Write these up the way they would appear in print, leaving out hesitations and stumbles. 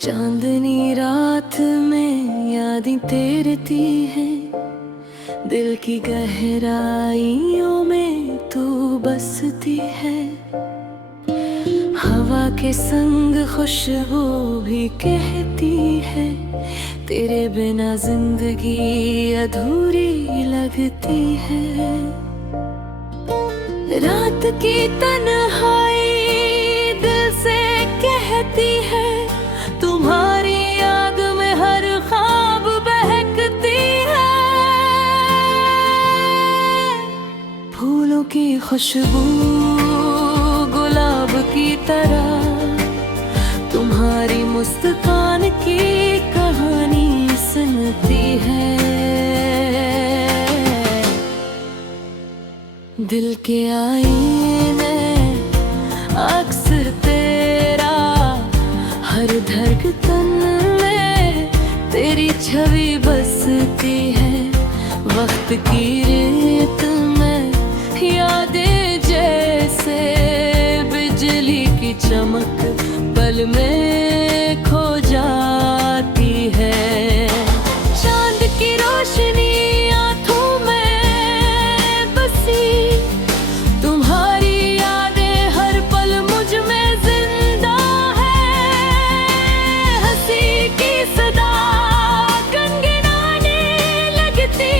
चांदनी रात में यादें तैरती हैं, दिल की गहराइयों में तू बसती है। हवा के संग खुशबू भी कहती है, तेरे बिना जिंदगी अधूरी लगती है। रात की तन्हाई दिल से कहती है, तुम्हारी याद में हर ख्वाब बहकती है। फूलों की खुशबू गुलाब की तरह, तुम्हारी मुस्कान की कहानी सुनती है। दिल के आईने अक्सर तेरा, हर धड़कन में तेरी छवि बसती है। वक्त की रेत में यादें जैसे बिजली की चमक पल में खो जाती है। चांद की रोशनी आंखों में बसी, तुम्हारी यादें हर पल मुझ में जिंदा है। हंसी की सदा गुनगुनाने लगती,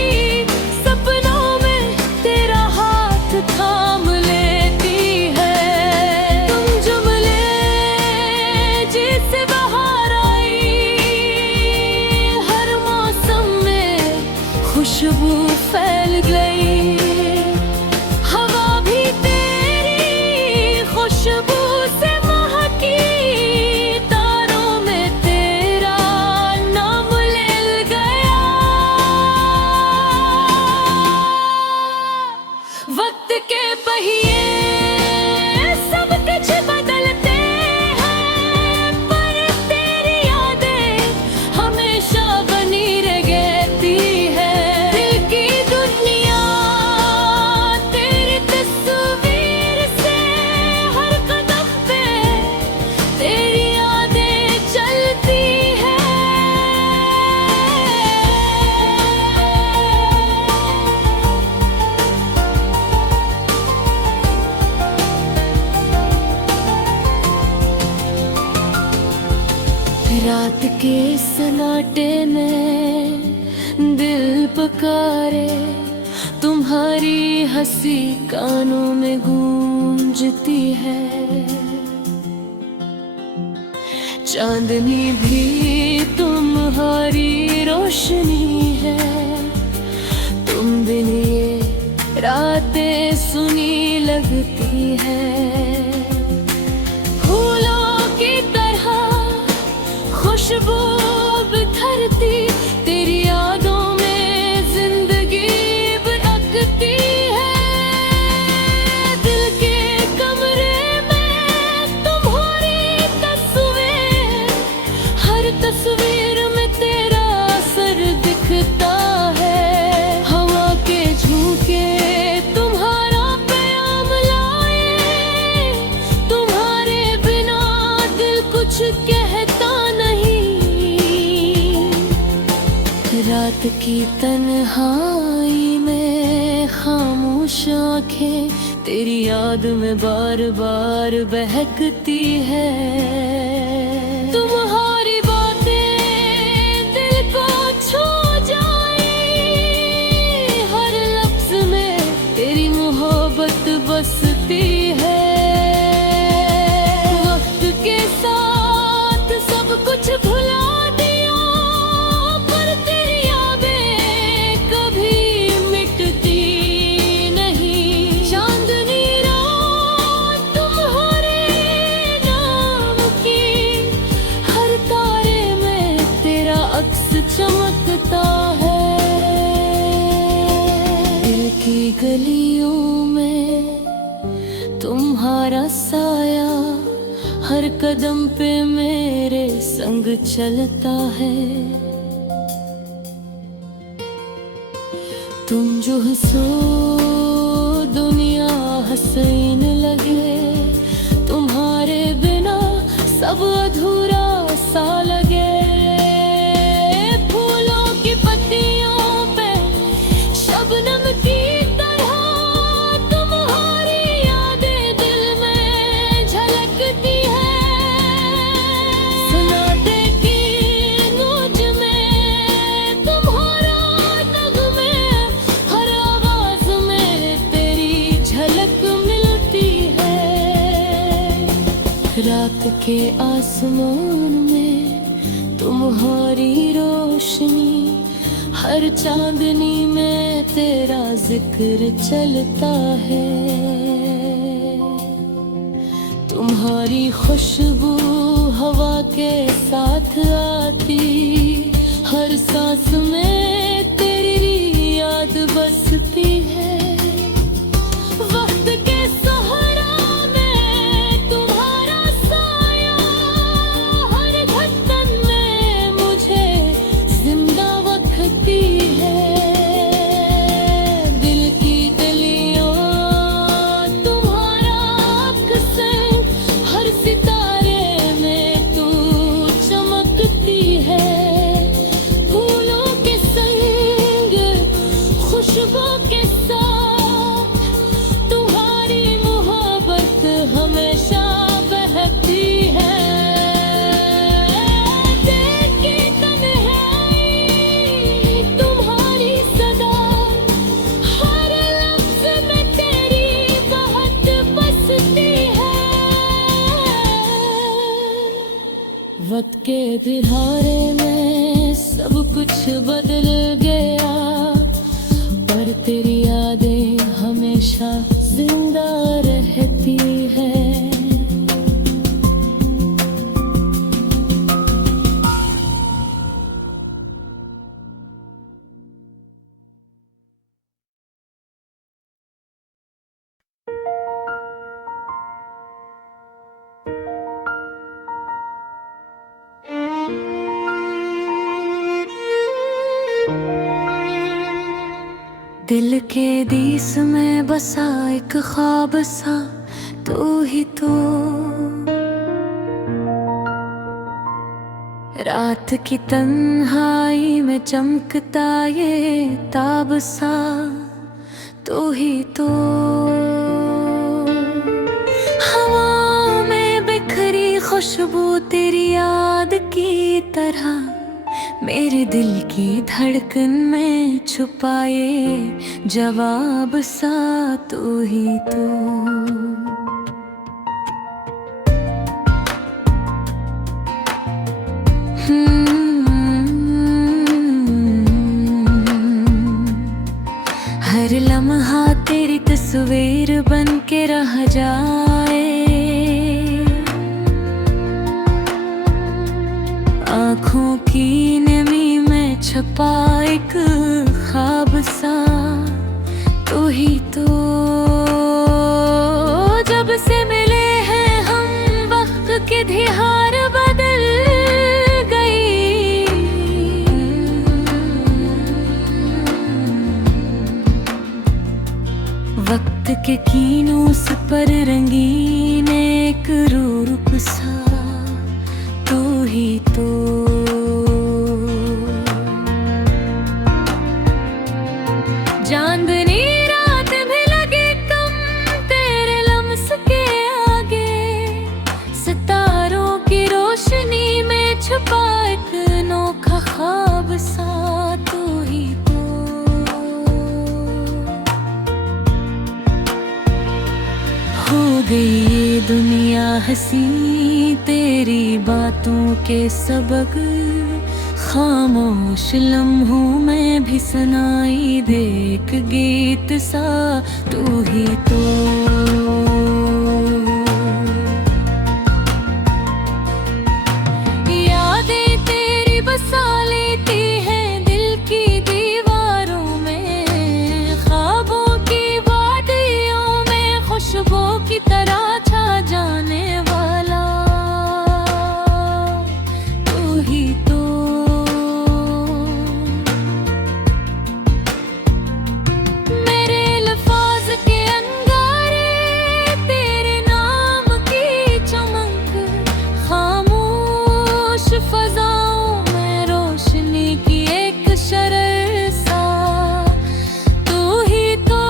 सपनों में तेरा हाथ थाम लेती है। तुम जुमले जैसे बहार आई, हर मौसम में खुशबू फैल गई। हवा भी तेरी खुशबू से महकी, तारों में तेरा नाम लिल गया। वक्त के पहिए सब कुछ बदलते हैं, पर तेरी यादें हमेशा बनी रहती है। दिल की दुनिया तेरी तस्वीर से, हर कदम पे तेरी यादें चलती है। रात के सन्नाटे में दिल पुकारे, तुम्हारी हंसी कानों में गूंजती है। चांदनी भी तुम्हारी रोशनी है, तुम बिन ये रातें सुनी लगती है। फूलों की तरह खुशबू बिखरती, तेरी यादों में जिंदगी बरकती है। दिल के कमरे में तुम्हारी तस्वीर, हर तस्वीर में तेरा असर दिखता है। हवा के झोंके तुम्हारा प्याम लाए, तुम्हारे बिना दिल कुछ कहता नहीं। रात की तन्हाई में खामोश आंखें तेरी याद में बार बार बहकती है। तुम्हारी बातें दिल को छू जाए, हर लफ्ज में तेरी मोहब्बत बसती है। वक्त के साथ सब कुछ भुला दिया, पर तेरी यादें कभी मिटती नहीं। चांदनी रात तुम्हारे नाम की, हर तारे में तेरा अक्स चमकता है। दिल की गलियों में तुम्हारा साया, हर कदम पे मेरे संग चलता है। तुम जो हंसो दुनिया हसीन लगे, तुम्हारे बिना सब अधूरा सा के आसमान में तुम्हारी रोशनी, हर चांदनी में तेरा जिक्र चलता है। तुम्हारी खुशबू हवा के साथ आती, हर सांस में तेरी याद बसती है। वक्त के सहारा में तुम्हारा साया, हर धड़कन में मुझे जिंदा रखती है। दिल की गलियों तुम्हारा अक्सर, हर सितारे में तू चमकती है। फूलों के संग खुशबू के साथ तुम्हारी मोहब्बत हमेशा बहती है। दिल की तन्हाई तुम्हारी सदा, हर लफ्ज में तेरी बात बसती है। वक्त के दिहारे में सब कुछ बदल गया, पर तेरी यादें हमेशा जिंदा रहती है। दिल के दीस में बसा एक ख्वाब सा तू ही तो, रात की तन्हाई में चमकता ये ताब सा तू ही तो। हवा में बिखरी खुशबू तेरी याद की तरह, मेरे दिल की धड़कन में छुपाए जवाब सा तू ही तो। हर लम्हा तेरी तस्वीर बन के रह जाए, आँखों की नमी में छपा एक ख्वाब सा तू ही तो। जब से मिले हैं हम वक्त की धार बदल गई, वक्त के कीनों से पर रंगीन एक रूप सा तू ही तो। चांदनी रात भी लगे कम तेरे लम्स के आगे, सितारों की रोशनी में छुपा एक अनोखा ख्वाब सा तू ही तो। हो गई ये दुनिया हंसी तेरी बातों के सबक, खामोश लम्हों में भी सुनाई दे एक गीत सा तू ही तो। यादें तेरी बसा लेती हैं दिल की दीवारों में, ख्वाबों की वादियों में खुशबू की तरह छा जाने वाला तू ही तो। मेरे लफ्ज़ के अंगारे तेरे नाम की चमक, खामोश फज़ाओं में रोशनी की एक शरर सा तू ही तो।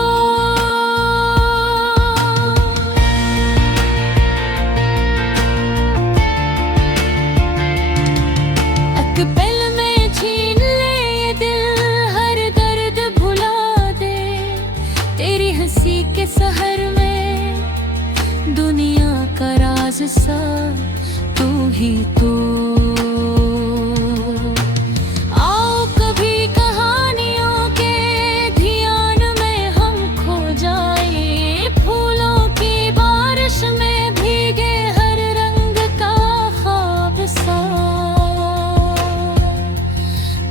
एक पल में छीन ले ये दिल, हर दर्द भुला दे तेरी हंसी के सहर में दुनिया का राज सा ही तो। आओ कभी कहानियों के ध्यान में हम खो जाए, फूलों की बारिश में भीगे हर रंग का ख्वाब सा।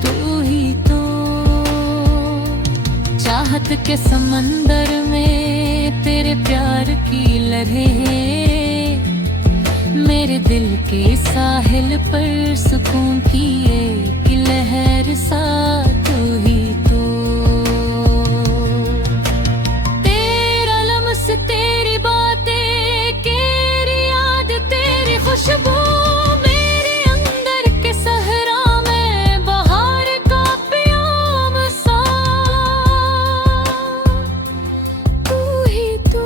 तू ही तो चाहत के समंदर में तेरे प्यार की लहरें, मेरे दिल के साहिल पर सुकून की एक लहर सा। तू ही तो तेरा लम्स, तेरी बातें, तेरी याद, तेरी खुशबू, मेरे अंदर के सहरा में बहार का प्याम सा। तू ही तो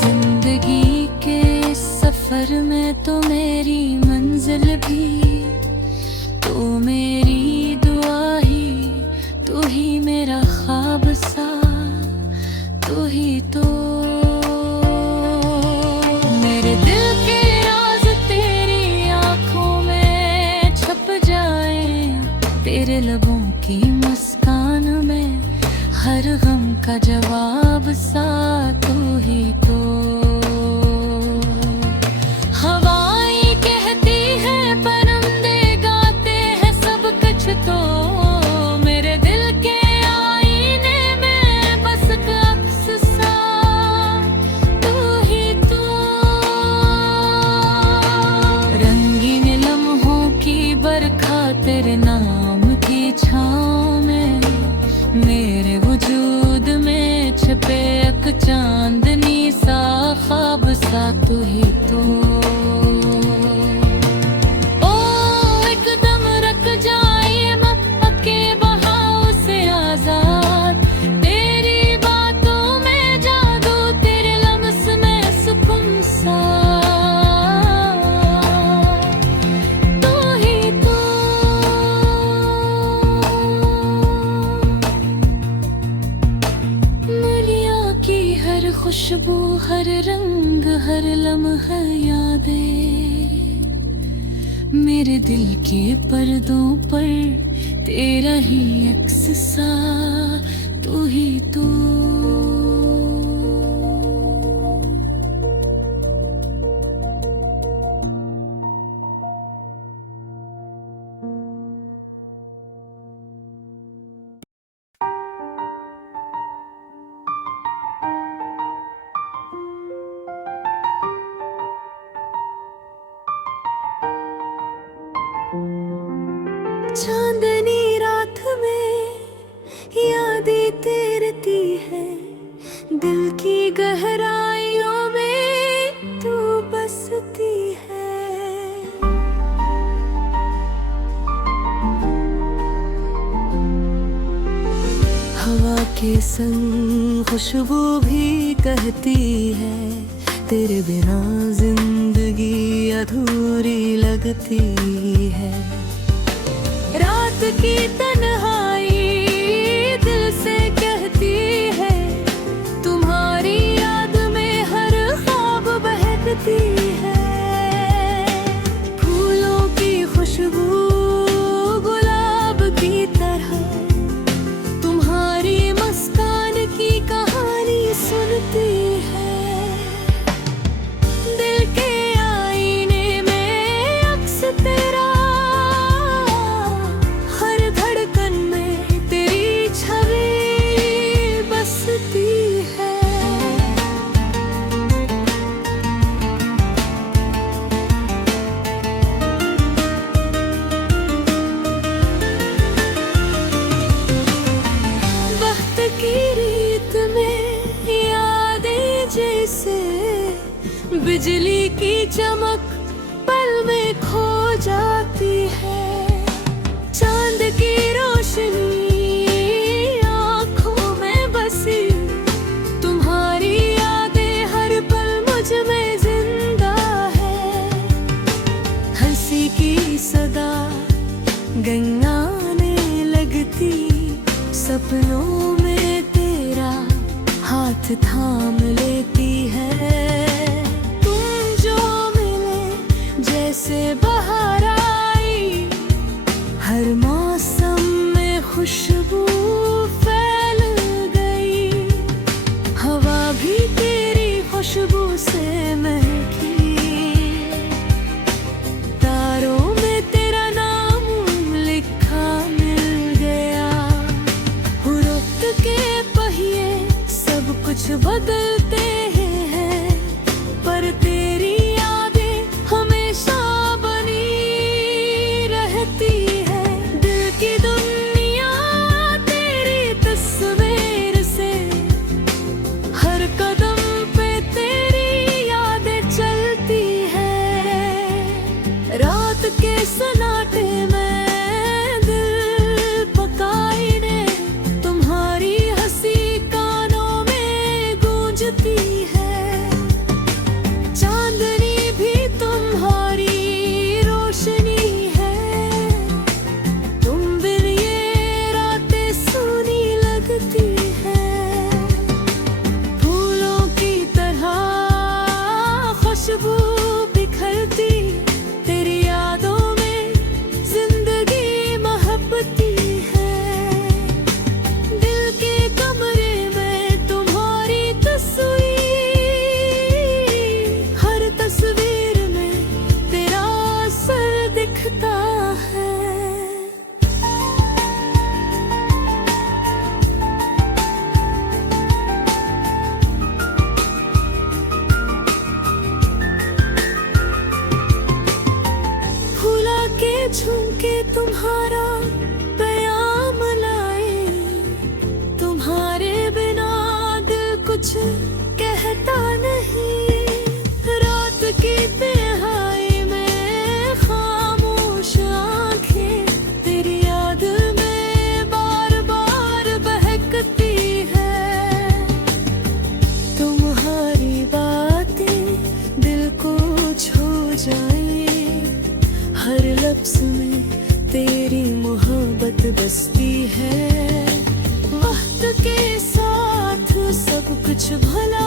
जिंदगी के सफर में तो मेरी मंजिल भी, तू मेरी दुआ ही, तू ही मेरा ख्वाब सा। तू ही तो मेरे दिल के राज तेरी आंखों में छप जाए, तेरे लबों की मुस्कान में हर गम का जवाब सा। तू ही तो हवाएं कहती है, परिंदे गाते हैं, सब कुछ तो मेरे दिल के आईने में बस अक्स सा। तू ही तो रंगीन लम्हों की बरखा तेरे नाम की छाँव में, मेरे वजूद में छपे एक चांदनी सा ख्वाब सा। तू ही तो ओ एकदम रख जाए मक्का के बहाव से आजाद, तेरी बातों में जादू, तेरे लम्स में सुकून सा। तू ही तो हर खुशबू, हर रंग, हर लम्हा यादें, मेरे दिल के पर्दों पर तेरा ही अक्स सा। तू ही तो चांदनी रात में यादें तेरती है, दिल की गहराइयों में तू बसती है। हवा के संग खुशबू भी कहती है, तेरे बिना जिंदगी अधूरी लगती है। रात की तन्हाई दिल से कहती है, तुम्हारी याद में हर ख्वाब बहकती है। फूलों की खुशबू गुलाब की तरह, तुम्हारी मुस्कान की कहानी सुनती है। दिल के आईने में अक्स तेरा, बिजली की चमक पल में खो जाती है। चांद की रोशनी आँखों में बसी, तुम्हारी यादें हर पल मुझ में जिंदा है। हंसी की सदा गंगाने लगती, सपनों में तेरा हाथ हाथ थाम लेती है। तुम जो मिले जैसे बहार आई, हर मौसम में खुशबू फैल गई। हवा भी तेरी खुशबू से महकी, तारों में तेरा नाम लिखा मिल गया। रुत के पहिए सब कुछ बदलते हैं, पर तेरी यादें हमेशा बनी रहती है। दिल की दुनिया तेरी तस्वीर से, हर कदम पे तेरी यादें चलती है। रात के सन्नाटे में दिल पकाई ने, तुम्हारी हंसी कानों में गूंजती है। चांदनी भी तुम्हारी रोशनी है, तुम बिन ये रातें सूनी लगती है। फूलों की तरह खुशबू बिखरती, तेरी यादों में जिंदगी महकती है। दिल के कमरे में तुम्हारी तस्वीर, हर तस्वीर में तेरा असर दिखता है। फूला के झुमके तुम्हारा प्याम लाए, तुम्हारे बिना दिल कुछ कहता नहीं। रात की तिहाई में खामोश आंखें तेरी याद में बार बार बहकती है। तुम्हारी बातें दिल को छू जाए, हर लफ्ज़ में तेरी मोहब्बत बसती है। वक्त के साथ सब कुछ भला